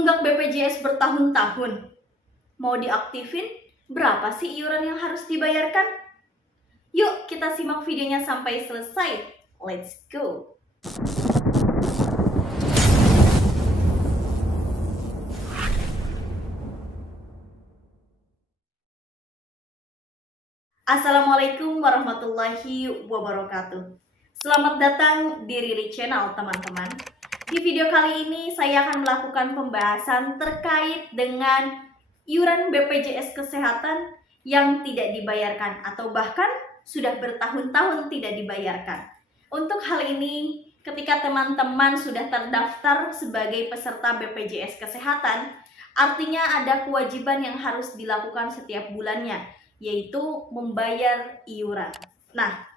Nunggak BPJS bertahun-tahun, mau diaktifin, berapa sih iuran yang harus dibayarkan? Yuk kita simak videonya sampai selesai. Let's go! Assalamualaikum warahmatullahi wabarakatuh. Selamat datang di Riri Channel, teman-teman. Di video kali ini saya akan melakukan pembahasan terkait dengan iuran BPJS Kesehatan yang tidak dibayarkan atau bahkan sudah bertahun-tahun tidak dibayarkan. Untuk hal ini, ketika teman-teman sudah terdaftar sebagai peserta BPJS Kesehatan, artinya ada kewajiban yang harus dilakukan setiap bulannya, yaitu membayar iuran. Nah,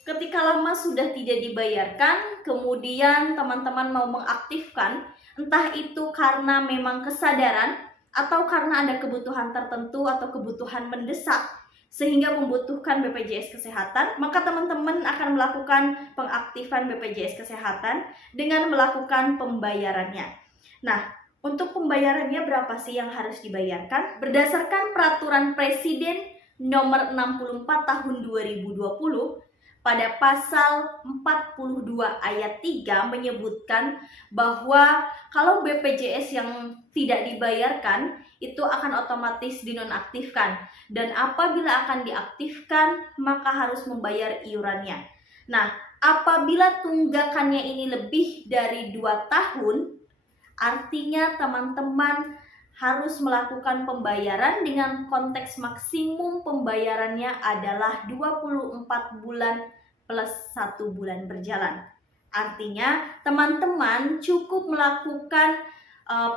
ketika lama sudah tidak dibayarkan, kemudian teman-teman mau mengaktifkan, entah itu karena memang kesadaran atau karena ada kebutuhan tertentu atau kebutuhan mendesak sehingga membutuhkan BPJS Kesehatan, maka teman-teman akan melakukan pengaktifan BPJS Kesehatan dengan melakukan pembayarannya. Nah, untuk pembayarannya berapa sih yang harus dibayarkan? Berdasarkan Peraturan Presiden Nomor 64 Tahun 2020, pada pasal 42 ayat 3 menyebutkan bahwa kalau BPJS yang tidak dibayarkan itu akan otomatis dinonaktifkan, dan apabila akan diaktifkan maka harus membayar iurannya. Nah, apabila tunggakannya ini lebih dari 2 tahun, artinya teman-teman harus melakukan pembayaran dengan konteks maksimum pembayarannya adalah 24 bulan plus 1 bulan berjalan. Artinya teman-teman cukup melakukan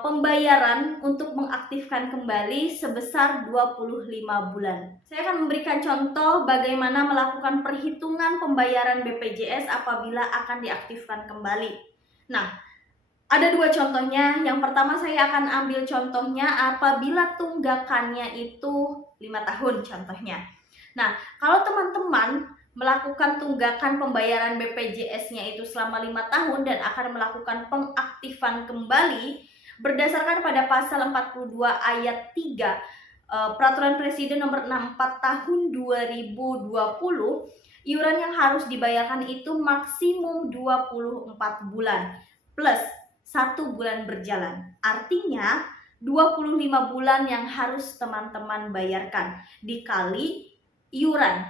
pembayaran untuk mengaktifkan kembali sebesar 25 bulan. Saya akan memberikan contoh bagaimana melakukan perhitungan pembayaran BPJS apabila akan diaktifkan kembali. Nah, ada 2 contohnya. Yang pertama saya akan ambil contohnya apabila tunggakannya itu 5 tahun contohnya. Nah, kalau teman-teman melakukan tunggakan pembayaran BPJS-nya itu selama 5 tahun dan akan melakukan pengaktifan kembali berdasarkan pada pasal 42 ayat 3 Peraturan Presiden Nomor 64 Tahun 2020, iuran yang harus dibayarkan itu maksimum 24 bulan plus 1 bulan berjalan. Artinya 25 bulan yang harus teman-teman bayarkan dikali iuran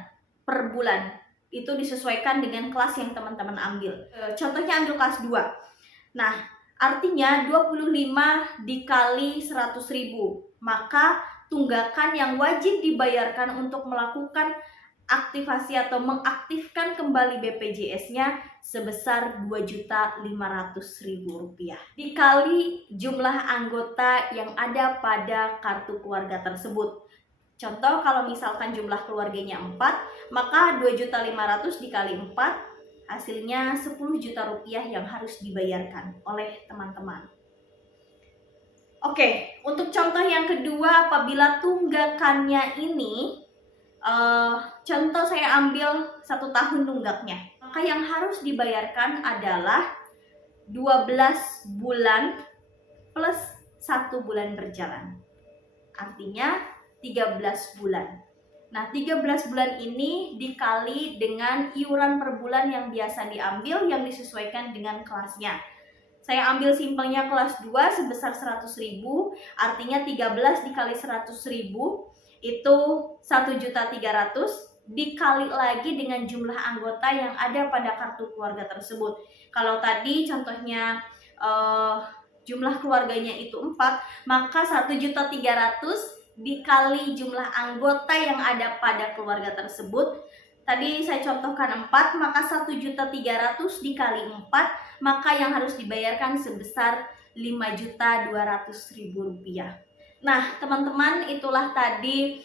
per bulan. Itu disesuaikan dengan kelas yang teman-teman ambil. Contohnya ambil kelas 2. Nah, artinya 25 dikali 100.000. Maka tunggakan yang wajib dibayarkan untuk melakukan aktivasi atau mengaktifkan kembali BPJS-nya sebesar Rp2.500.000 dikali jumlah anggota yang ada pada kartu keluarga tersebut. Contoh, kalau misalkan jumlah keluarganya 4, maka 2.500.000 dikali 4 hasilnya Rp10 juta yang harus dibayarkan oleh teman-teman. Oke, untuk contoh yang kedua, apabila tunggakannya ini contoh saya ambil 1 tahun tunggaknya, maka yang harus dibayarkan adalah 12 bulan plus 1 bulan berjalan. Artinya 13 bulan. Nah, 13 bulan ini dikali dengan iuran per bulan yang biasa diambil yang disesuaikan dengan kelasnya. Saya ambil simpelnya kelas 2 sebesar 100.000, artinya 13 dikali 100.000 itu 1.300.000 dikali lagi dengan jumlah anggota yang ada pada kartu keluarga tersebut. Kalau tadi contohnya jumlah keluarganya itu 4, maka 1.300.000 dikali jumlah anggota yang ada pada keluarga tersebut. Tadi saya contohkan 4, maka 1.300.000 dikali 4, maka yang harus dibayarkan sebesar Rp5.200.000. Nah, teman-teman, itulah tadi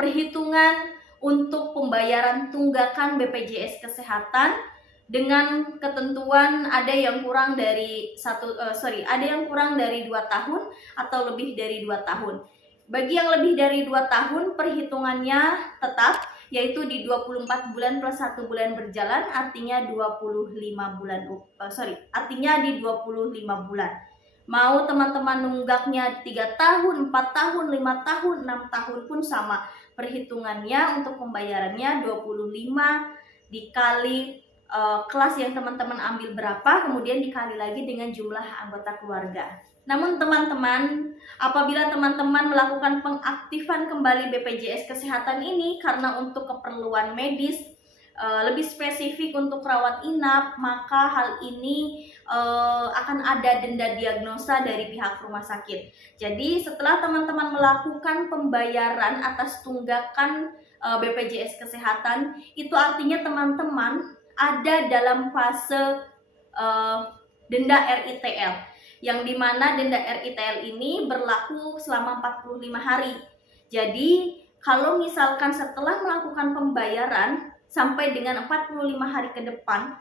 perhitungan untuk pembayaran tunggakan BPJS Kesehatan dengan ketentuan ada yang kurang dari 2 tahun atau lebih dari 2 tahun. Bagi yang lebih dari 2 tahun, perhitungannya tetap yaitu di 24 bulan plus 1 bulan berjalan, artinya 25 bulan. Artinya di 25 bulan. Mau teman-teman nunggaknya 3 tahun, 4 tahun, 5 tahun, 6 tahun pun sama. Perhitungannya untuk pembayarannya 25 dikali kelas yang teman-teman ambil berapa, kemudian dikali lagi dengan jumlah anggota keluarga. Namun teman-teman, apabila teman-teman melakukan pengaktifan kembali BPJS Kesehatan ini karena untuk keperluan medis, lebih spesifik untuk rawat inap, maka hal ini akan ada denda diagnosa dari pihak rumah sakit. Jadi setelah teman-teman melakukan pembayaran atas tunggakan BPJS Kesehatan, itu artinya teman-teman ada dalam fase denda RITL, yang dimana denda RITL ini berlaku selama 45 hari. Jadi kalau misalkan setelah melakukan pembayaran sampai dengan 45 hari ke depan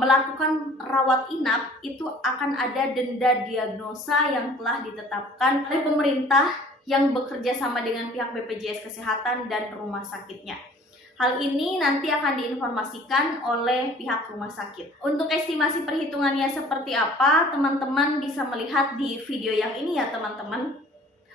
melakukan rawat inap, itu akan ada denda diagnosa yang telah ditetapkan oleh pemerintah yang bekerja sama dengan pihak BPJS Kesehatan dan rumah sakitnya. Hal ini nanti akan diinformasikan oleh pihak rumah sakit. Untuk estimasi perhitungannya seperti apa, teman-teman bisa melihat di video yang ini ya teman-teman.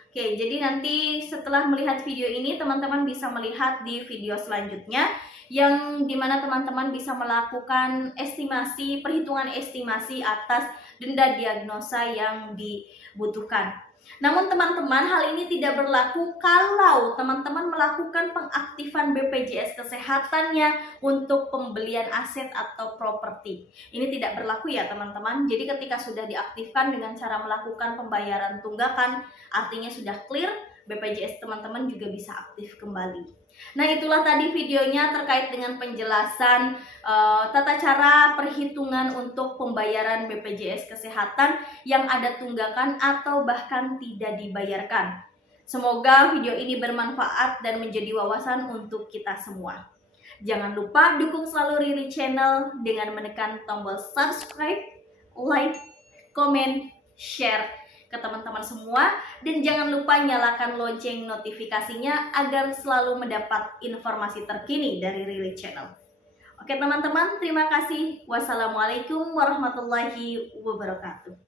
Oke, jadi nanti setelah melihat video ini, teman-teman bisa melihat di video selanjutnya, yang dimana teman-teman bisa melakukan estimasi, perhitungan estimasi atas denda diagnosa yang dibutuhkan. Namun teman-teman, hal ini tidak berlaku kalau teman-teman melakukan pengaktifan BPJS Kesehatannya untuk pembelian aset atau properti. Ini tidak berlaku ya teman-teman. Jadi ketika sudah diaktifkan dengan cara melakukan pembayaran tunggakan, artinya sudah clear, BPJS teman-teman juga bisa aktif kembali. Nah, itulah tadi videonya terkait dengan penjelasan tata cara perhitungan untuk pembayaran BPJS Kesehatan yang ada tunggakan atau bahkan tidak dibayarkan. Semoga video ini bermanfaat dan menjadi wawasan untuk kita semua. Jangan lupa dukung selalu Riri Channel dengan menekan tombol subscribe, like, comment, share ke teman-teman semua, dan jangan lupa nyalakan lonceng notifikasinya agar selalu mendapat informasi terkini dari Riri Channel. Oke teman-teman, terima kasih. Wassalamualaikum warahmatullahi wabarakatuh.